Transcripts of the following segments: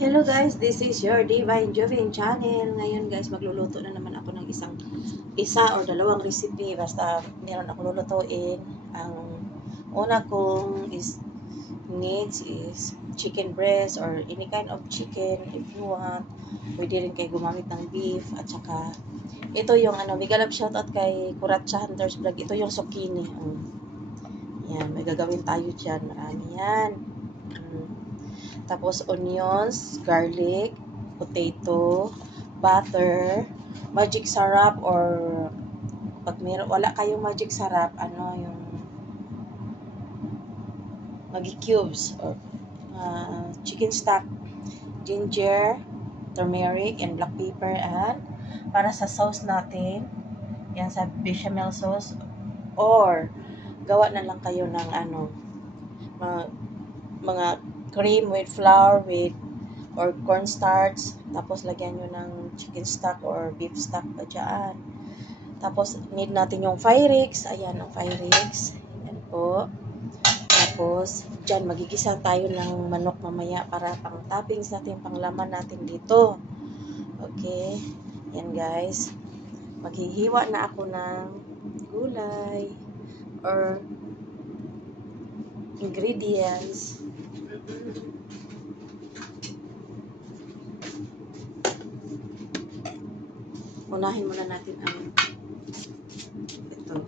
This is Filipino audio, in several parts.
Hello guys, this is your Divine Jovin channel. Ngayon guys, magluluto na naman ako ng isa or dalawang recipe. Basta meron ako lulutuin. Ang una kong needs is chicken breast or any kind of chicken if you want. Pwede rin kayo gumamit ng beef. At saka, ito yung mega love shoutout kay Kuratcha Hunters Vlog. Ito yung zucchini. Yan, may gagawin tayo dyan. Marami yan. Tapos onions, garlic, potato, butter, magic sarap or pag wala kayong magic sarap, yung magi cubes or chicken stock, ginger, turmeric, and black pepper. And para sa sauce natin, yan sa bechamel sauce or gawa na lang kayo ng mga cream with flour or cornstarch, tapos lagyan nyo ng chicken stock or beef stock pa dyan. Tapos need natin yung Pyrex, ayan ang Pyrex, yan po. Tapos dyan magigisa tayo ng manok mamaya para pang toppings natin, pang laman natin dito. Okay, yan guys, maghihiwa na ako ng gulay or ingredients. Unahin muna natin ang ito.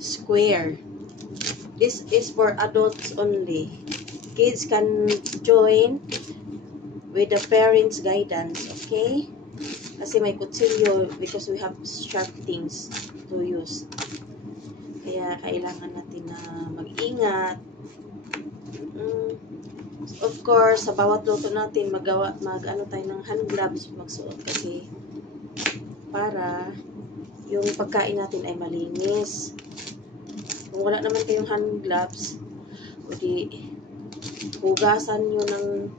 Square. This is for adults only. Kids can join with the parents' guidance, okay? Kasi may kutsilyo because we have sharp things to use. Kaya kailangan natin na mag-ingat. Of course, sa bawat luto natin, mag-ano tayo ng hand gloves, magsuot kasi para yung pagkain natin ay malinis. Kung wala naman kayong hand gloves, o di hugasan nyo ng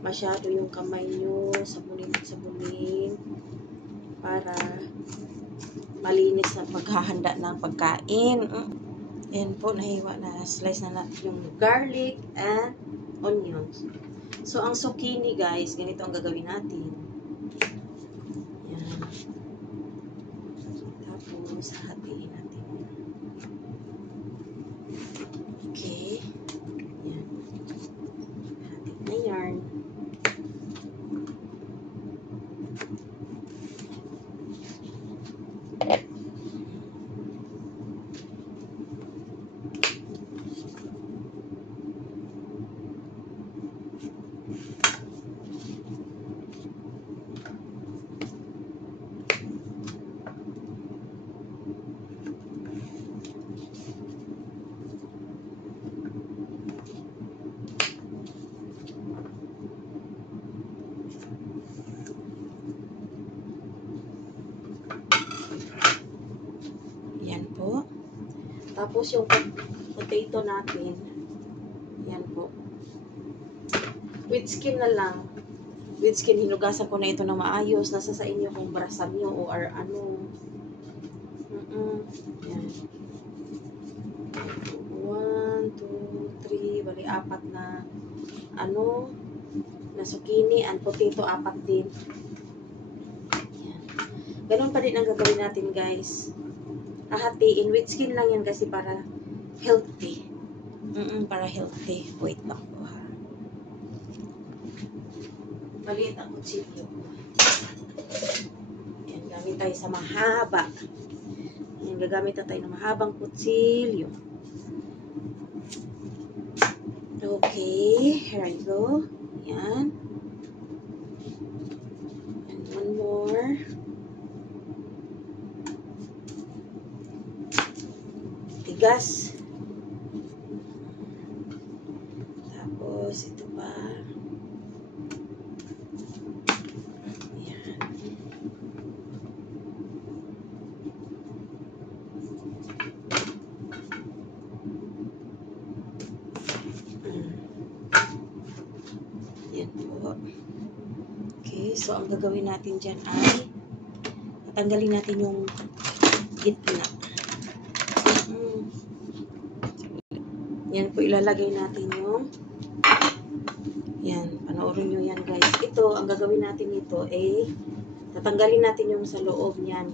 masyado yung kamay nyo, sabunin para malinis na paghahanda ng pagkain. Yan po, nahiwa na. Slice na natin yung garlic and onions. So, ang zucchini guys, ganito ang gagawin natin. Yan. Tapos, hatiin natin. Okay. Yan. Hatiin na yarn. Yan po. Tapos yung potato natin, yan po. With skin na lang. With skin, hinugasan ko na ito na maayos. Nasa sa inyo kung brasan nyo o ano. Yan. 1, 2, 3, bali 4 na na zucchini and potato, 4 din. Yan. Ganun pa din ang gagawin natin guys. Hahatiin with skin lang yan kasi para healthy. Para healthy. Wait lang po ha. Maliit ang kutsilyo. Yan, gamit tayo sa mahaba. Yan, gagamit na tayo ng mahabang kutsilyo. Okay, here I go. Yan. And one more. Tigas. Tapos, ito pa. Yan. guys. So, ang gagawin natin dyan ay tatanggalin natin yung gitna. Yan po, ilalagay natin yung yan, panoorin nyo yan guys. Ito, ang gagawin natin ito ay tatanggalin natin yung sa loob niyan.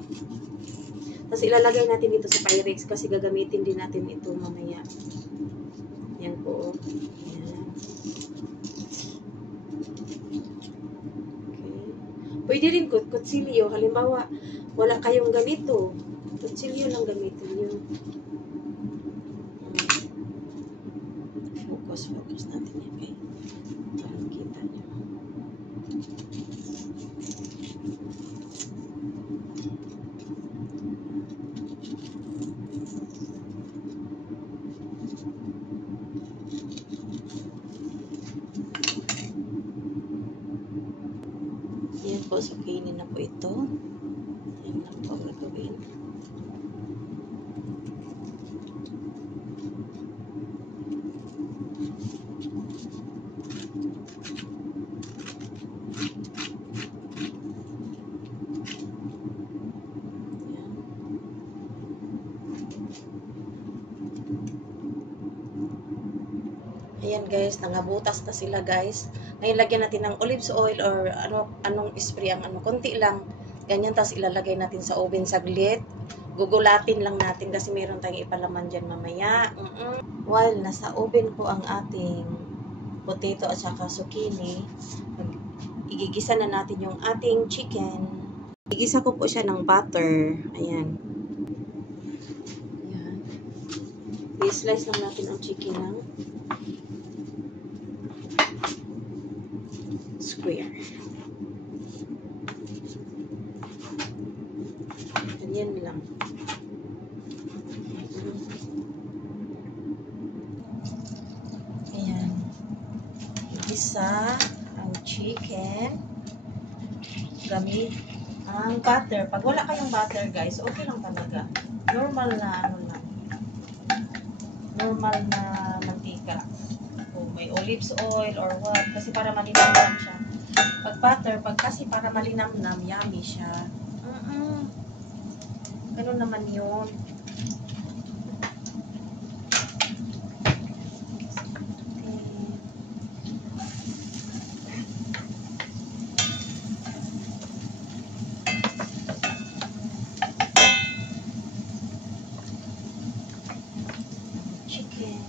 Tapos ilalagay natin dito sa Pyrex kasi gagamitin din natin ito mamaya. Yan po. Yan. Okay. Pwede rin kutsilyo. Halimbawa, wala kayong ganito. Kutsilyo lang gamitin nyo. Focus natin yan. Okay. Para makita nyo. Yan po, so kainin na po ito. Yan lang po gagawin. Ayan guys, nangabutas na sila guys. Ngayon lagyan natin ng olive oil or anong spray ang konti lang. Ganyan, tas ilalagay natin sa oven saglit. Gugulatin lang natin kasi meron tayong ipalaman dyan mamaya. While nasa oven po ang ating potato at saka zucchini, igigisa na natin yung ating chicken. Igisa ko po siya ng butter. Ayan. Ayan. I-slice lang natin ang chicken ng square. Ganyan lang. Ayan. Igisa ang chicken gamit ang butter. Pag wala kayong butter guys, okay lang talaga. Normal na lang. Normal na mantika. Kung may olive oil or what. Kasi para malinamnam siya. Pag butter, kasi para malinamnam, yummy siya. Ganun naman yun. Chicken.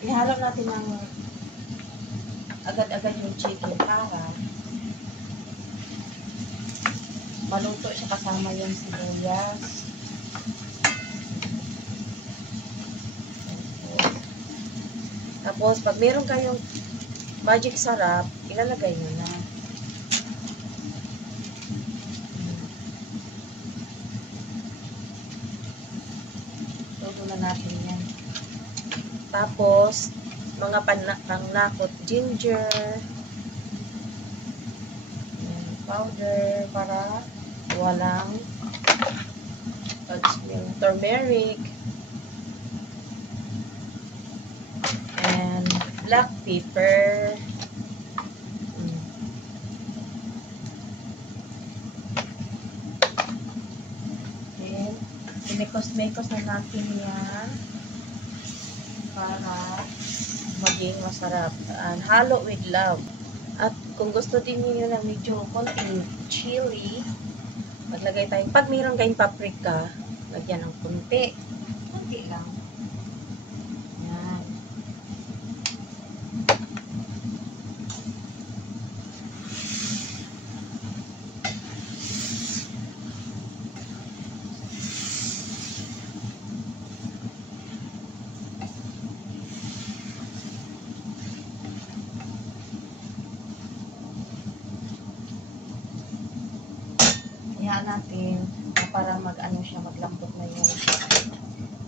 Ihalo natin ng agad-agad yung chicken para maluto siya kasama yung sibuyas. Tapos, pag meron kayong magic sarap, ilalagay nyo na. Luto na natin yan. Tapos, mga pangnakot, ginger, powder para walang turmeric, and black pepper, and imikos-mikos na natin yan para maging masarap. And halo with love. At kung gusto din niyo na medyo konting chili, maglagay tayo. Pag mayroon kayong paprika, lagyan ng konti. Konti lang. Yan. Hinaan natin para mag-ano siya, maglambot na yung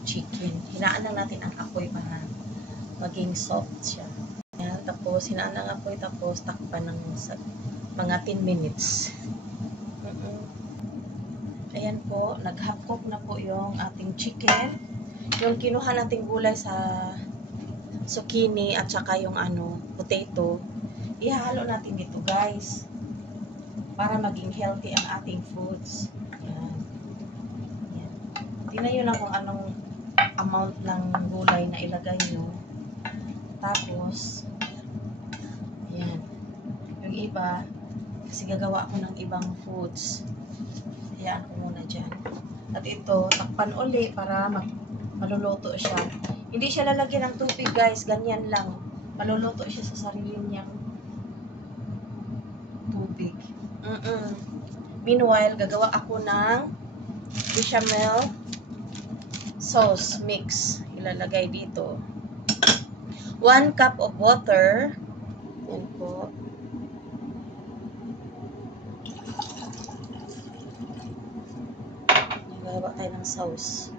chicken. Hinaan lang natin ang apoy para maging soft siya. Ayan, tapos hinaan ang apoy, tapos takpan ng mga 10 minutes. Ayan po, nag-half cook na po yung ating chicken. Yung kinuha nating gulay sa zucchini at saka yung potato, ihalo natin dito guys. Para maging healthy ang ating foods. Yan. Yan. Tingnan nyo lang kung anong amount ng gulay na ilagay nyo. Tapos, yan. Yung iba, kasi gagawa ako ng ibang foods. Hayaan ko muna dyan. At ito, takpan uli para maluluto siya. Hindi siya lalagyan ng tubig guys, ganyan lang. Maluluto siya sa sarili niyang tubig. Meanwhile, gagawa ako ng bechamel sauce mix. Ilalagay dito. 1 cup of water. Yan po. Gagawa tayo ng sauce.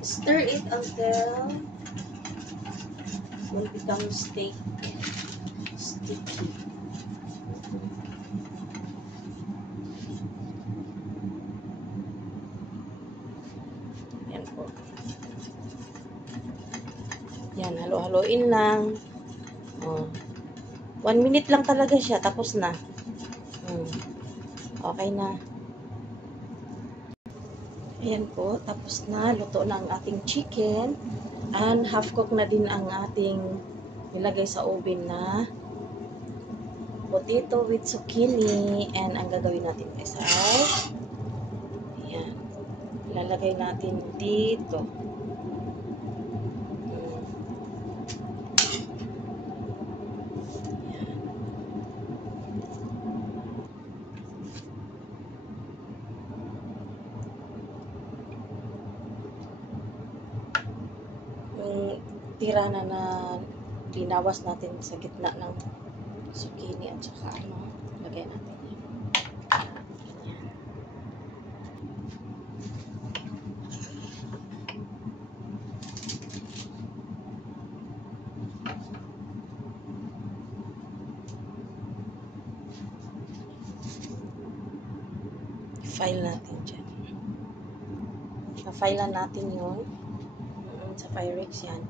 Stir it until it will become sticky. Yan po. Yan, halo-haloin lang. Oh. 1 minute lang talaga siya, tapos na. Okay na. Ayan po, tapos na, luto na ang ating chicken. And half cook na din ang ating nilagay sa oven na potato with zucchini. And ang gagawin natin guys ay, ayan, ilalagay natin dito. Yung tira na linawas natin sa gitna ng zucchini at saka lagay natin yan. File natin dyan. Na-file natin yun sa Pyrex yan.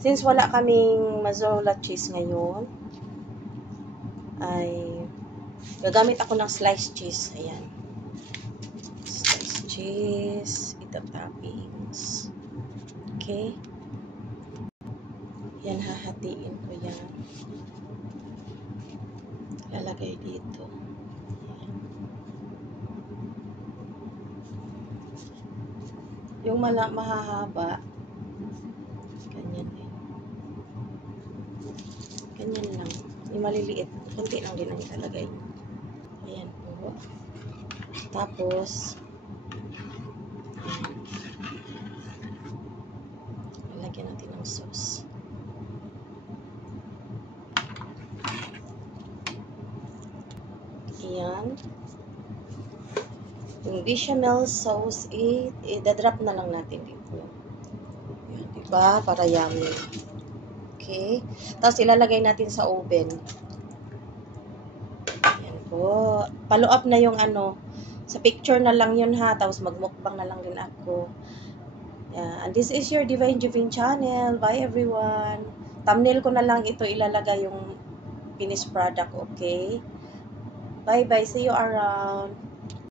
Since wala kaming mozzarella cheese ngayon, ay gagamit ako ng sliced cheese. Ayan. Sliced cheese. Ito toppings. Okay. Yan, hahatiin ko yan. Lalagay dito. Yung mahahaba, ganyan eh. Ganyan lang. Yung maliliit, kunti lang din ang ilalagay. Ayan po. Tapos, lalagyan natin ng sauce. Ayan. Yung bechamel sauce, i-drop na lang natin dito. Yan, diba? Para yummy. Okay. Tapos, ilalagay natin sa oven. Yan po. Follow up na yung sa picture na lang yun ha. Tapos, magmukbang na lang din ako. Yeah. And this is your Divine Jovin channel. Bye everyone. Thumbnail ko na lang ito ilalagay yung finished product. Okay? Bye-bye. See you around.